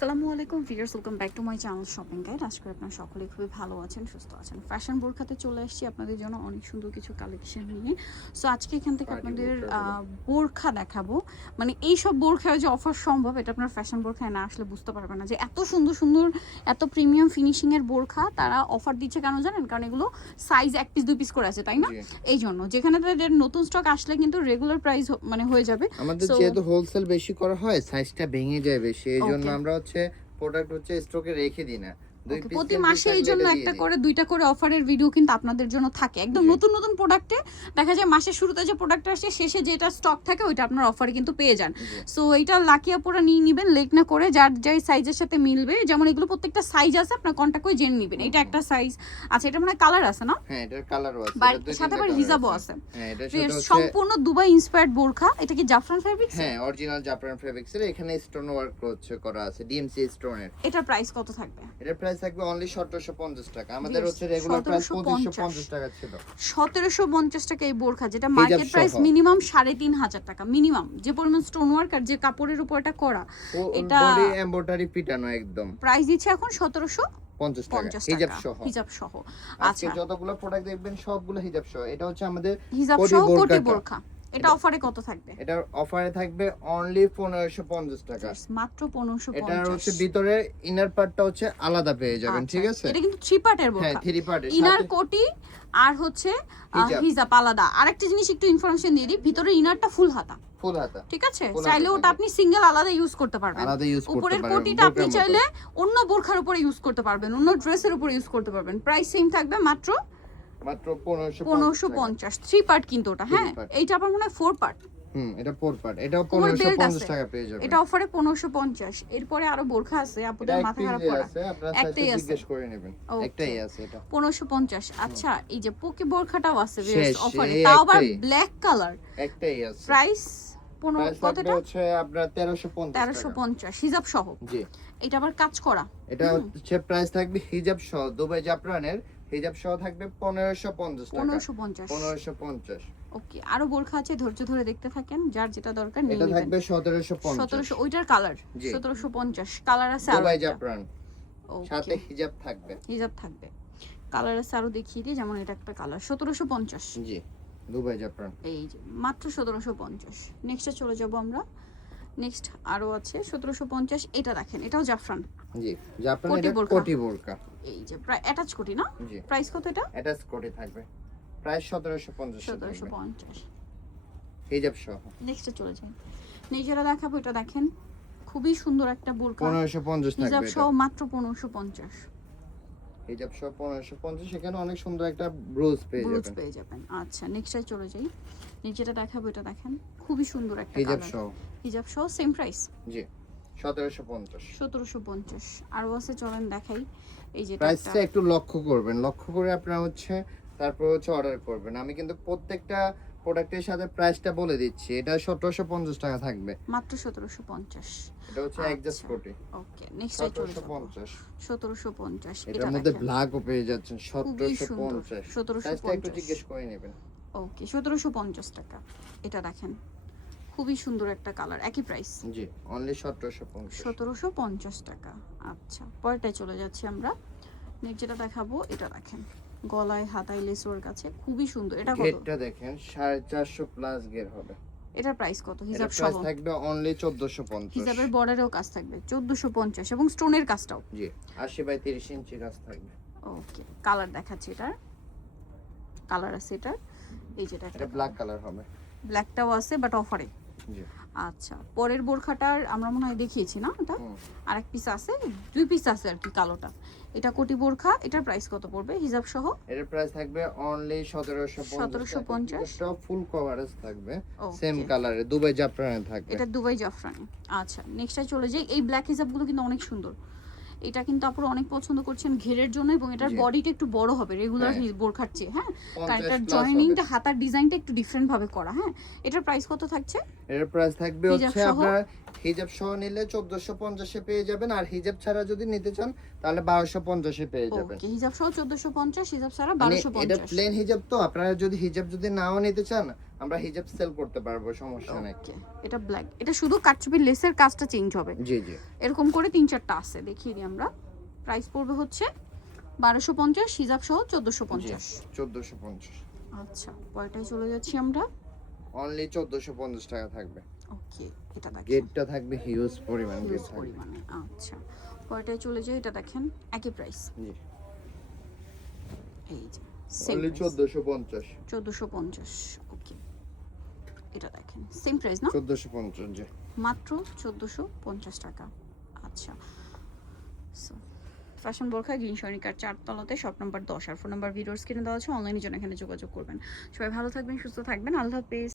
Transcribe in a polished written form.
আসসালামু আলাইকুম viewers, welcome back to my channel shopping guide. আজকে আপনারা সকলেই খুবই ভালো আছেন, সুস্থ আছেন। ফ্যাশন বোরখাতে চলে এসেছি আপনাদের জন্য অনেক সুন্দর কিছু কালেকশন নিয়ে। সো আজকে এখান থেকে আপনাদের বোরখা দেখাবো। মানে এই সব বোরখায় যে অফার সম্ভব, এটা আপনার ফ্যাশন বোরখায় না আসলে বুঝতে পারবেন না যে এত সুন্দর সুন্দর, এত প্রিমিয়াম ফিনিশিং এর বোরখা তারা অফার দিচ্ছে। কেন জানেন? কারণ এগুলো সাইজ 1 পিস 2 পিস করে আছে, তাই না? এই জন্য যেখানে তাদের নতুন স্টক আসলে কিন্তু রেগুলার প্রাইস মানে হয়ে যাবে। আমাদের যেহেতু হোলসেল বেশি করা হয়, সাইজটা ভেঙে যায় বেশি, এই জন্য আমরা প্রোডাক্ট স্টকে রেখে দিই না। প্রতি মাসে এই জন্য একটা করে দুইটা করে অফারের ভিডিও কিন্তু আপনাদের জন্য থাকে। একদম নতুন নতুন প্রোডাক্টে দেখা যায় মাসের শুরুতে যে প্রোডাক্ট আসে, শেষে যেটা স্টক থাকে ওইটা আপনার অফারে কিন্তু পেয়ে যান। সো এটা লাকি আপুরা নিয়ে নেবেন, লেট না করে, যার যাই সাইজের সাথে মিলবে। যেমন এগুলো প্রত্যেকটা সাইজ আছে, আপনার কন্টাক্ট করে জেনে নেবেন। এটা একটা সাইজ আছে, এটা মানে কালার আছে না? হ্যাঁ, এটার কালারও আছে, বাট সাথে আবার হিজাবও আছে। হ্যাঁ, এটা সাথে সম্পূর্ণ দুবাই ইন্সপায়ার্ড বোরখা। এটা কি জাফরান ফেব্রিক্স? হ্যাঁ, অরিজিনাল জাফরান ফেব্রিক্স এর। এখানে স্টোন ওয়ার্ক করা আছে, ডিএমসি স্টোনের। এটার প্রাইস কত থাকবে? এটার প্রাইস থাকবে অনলি 1750 টাকা। আমাদের রেগুলার প্রাইস 2550 টাকা ছিল। 1750 টাকা এই বোরখা, যেটা মার্কেট প্রাইস মিনিমাম 3500 টাকা। মিনিমাম যে পরিমাণ স্টোন ওয়ার্ক আর যে কাপড়ের উপর এটা করা, এটা বডি এমব্রয়ডারি পিটানো একদম। প্রাইস দিচ্ছে এখন 1750 টাকা হিজাব সহ। আচ্ছা, যতগুলো প্রোডাক্ট দেখবেন সবগুলো হিজাব সহ। এটা হচ্ছে আমাদের হিজাব সহ কোটি বোরখা। এটা অফারে কত থাকবে? এটা অফারে থাকবে অনলি 1550 টাকা, মাত্র 1550। এটা হচ্ছে ভিতরে ইনার পার্টটা আলাদা পেয়ে যাবেন, ঠিক আছে? এটা কিন্তু 3 পার্টের বোরখা। হ্যাঁ, 3 পার্টের, ইনার কোটি আর হচ্ছে হিজাব আলাদা। আরেকটা জিনিস একটু ইনফরমেশন দিয়ে দিই, ভিতরে ইনারটা ফুল হাতা, ঠিক আছে? চাইলে ওটা আপনি সিঙ্গেল আলাদা ইউজ করতে পারবেন। উপরের কোটিটা আপনি চাইলে অন্য বোরখার উপরে ইউজ করতে পারবেন, অন্য ড্রেসের উপরে ইউজ করতে পারবেন। প্রাইস সেম থাকবে, মাত্র 1550। 3 পার্ট কিন্তু ওটা। হ্যাঁ, এইটা আমার মনে হয় 4 পার্ট। এটা 4 পার্ট, এটাও 1550 টাকা পেয়ে যাবেন। এটা অফারে 1550। এরপরে আরো বোরখা আছে, আপনাদের মাথা খারাপ করা একটাই আছে, জিজ্ঞেস করে নেবেন। একটাই আছে, এটা 1550। আচ্ছা, এই যে পোকে বোরখাটাও আছে অফারে, তাও আবার ব্ল্যাক কালার। একটাই আছে। প্রাইস কতটা? হচ্ছে আপনার 1350 হিজাব সহ। জি, এটা আবার কাজ করা। এটা হচ্ছে প্রাইস থাকবে হিজাব সহ, দুবাই জাফরানের হিজাব সহ থাকবে 1550 টাকা। 1550। ওকে, আরো বোরখা আছে, ধৈর্য ধরে দেখতে থাকেন, যার যেটা দরকার নিয়ে নেবেন। এটা থাকবে 1750। ওইটার কালার 1750 কালার আছে। দুবাই জাফরান, সাথে হিজাব থাকবে। কালার আছে আরো দেখিয়ে দিই, যেমন এটা একটা কালার 1750। জি, দুবাই জাফরান, এই যে মাত্র 1750। নেক্সটে চলে যাব আমরা। নেক্সট আরো আছে 1750। এটা দেখেন, এটাও জাফরান। জি, জাফরান, এটা কোটি বোরকা। এই যে প্রায় অ্যাটাচ কোটি না? প্রাইস কত এটা? অ্যাটাচ কোটি থাকবে, প্রাইস 1750। 1750 হিজাব সহ। নেক্সটে চলে যাই। নেক্সটটা দেখাবো, এটা দেখেন, খুবই সুন্দর একটা বোরকা। 1550 থাকবে। হিজাব সহ মাত্র 1550। হিজাব সহ 1550। এখানে অনেক সুন্দর একটা ব্রুজ পেয়ে যাবেন। আচ্ছা, নেক্সটে চলে যাই। যেটা দেখাবো, এটা দেখেন, খুবই সুন্দর একটা কালার। হিজাব সহ সেম প্রাইস। জি, 1750। 1750। আরো আছে, চলেন দেখাই। এই যে প্রাইসটা একটু লক্ষ্য করবেন, লক্ষ্য করে আপনারা তারপর অর্ডার করবেন। আমি কিন্তু প্রত্যেকটা প্রোডাক্টের সাথে প্রাইসটা বলে দিচ্ছি। এটা 1750 টাকা থাকবে, মাত্র 1750। এটা হচ্ছে অ্যাডজাস্ট কোটি। ওকে, নেক্সট আই চলে যাব। 1750। এটার মধ্যে ব্ল্যাকও পেয়ে যাচ্ছেন 1750। 1750 একটু জিজ্ঞেস করে নেবেন। ওকে, 1750 টাকা। এটা দেখেন, খুবই সুন্দর একটা কালার, একই প্রাইস। জি, অনলি 1750। 1750 টাকা। আচ্ছা, পরেরটায় চলে যাচ্ছি আমরা। নেক্সট যেটা দেখাবো, এটা দেখেন, গলায় হাতায় লেস ওয়ার্ক আছে, খুবই সুন্দর। এটা কত? গেটটা দেখেন, 450 প্লাস গের হবে। এটার প্রাইস কত? হিজাব সহ প্রাইস থাকবে অনলি 1450। হিজাবের বর্ডারেও কাজ থাকবে 1450 এবং স্টোনের কাজটাও। জি, 80 বাই 30 ইঞ্চি কাজ থাকবে। ওকে, কালার দেখাচ্ছি, এটার কালার আছে এটা। এই যেটা এটা ব্ল্যাক কালার হবে। ব্ল্যাকটাও আছে বাট অফারে। জি, আচ্ছা, পরের বোরখাটার আমরা মনে হয় দেখিয়েছি না? এটা আরেক পিস আছে, 2 পিস আছে আর কি, কালোটা। এটা কোটি বোরখা। এটার প্রাইস কত পড়বে হিজাব সহ? এর প্রাইস থাকবে অনলি 1750। এটা ফুল কভারেজ থাকবে, সেম কালারে, দুবাই জাফরানে থাকবে। এটা দুবাই জাফরানি। আচ্ছা, নেক্সটে চলে যাই। এই ব্ল্যাক হিজাবগুলো কিন্তু অনেক সুন্দর। এটা কিন্তু আপনারা অনেক পছন্দ করছেন ঘেরের জন্য, এবং এটার বডিটা একটু বড় হবে রেগুলার বোরখার চেয়ে। হ্যাঁ, কারণ এটার জয়েনিংটা, হাতার ডিজাইনটা একটু ডিফারেন্ট ভাবে করা। হ্যাঁ, এটার প্রাইস কত থাকছে? এর প্রাইস থাকবে হচ্ছে আপনার হিজাব সহ নিলে 1450 পেয়ে যাবেন, আর হিজাব ছাড়া যদি নিতে চান তাহলে 1250 পেয়ে যাবেন। ওকে, হিজাব সহ 1450, হিজাব ছাড়া মানে এটা 1250। প্লেন হিজাব, তো আপনারা যদি হিজাব যদি নাও নিতে চান আমরা হিজাব সেল করতে পারবো, সমস্যা নেই। ওকে, এটা ব্ল্যাক, এটা শুধু কারচুপির লেসের কাজটা চেঞ্জ হবে। জি জি, এরকম করে 3-4টা আছে, দেখিয়ে দিই আমরা। প্রাইস পড়বে হচ্ছে 1250, হিজাব সহ 1450। 1450। আচ্ছা, পরেরটায় চলে যাচ্ছি আমরা। অনলি 1450 টাকা থাকবে। ওকে, এটা দেখেন গেটটা থাকবে হিউজ পরিমাণ, হিউজ গেট থাকবে। পরিমাণে। আচ্ছা, পরেরটায় চলে যাই, এটা দেখেন একই প্রাইস। জি, এই যে সেম অনলি 1450। 1450। ওকে, এটা দেখেন সেম প্রাইস না, 1450 জি। মাত্র 1450 টাকা। আচ্ছা, সো ফ্যাশন বোরখা গ্রিন সনিকার 4 তলাতে, শপ নাম্বার 10, আর ফোন নাম্বার ভিডিওর স্ক্রিনে দেওয়া আছে। অনলাইনে জন্য এখানে যোগাযোগ করবেন। সবাই ভালো থাকবেন, সুস্থ থাকবেন, আল্লাহ হাফেজ।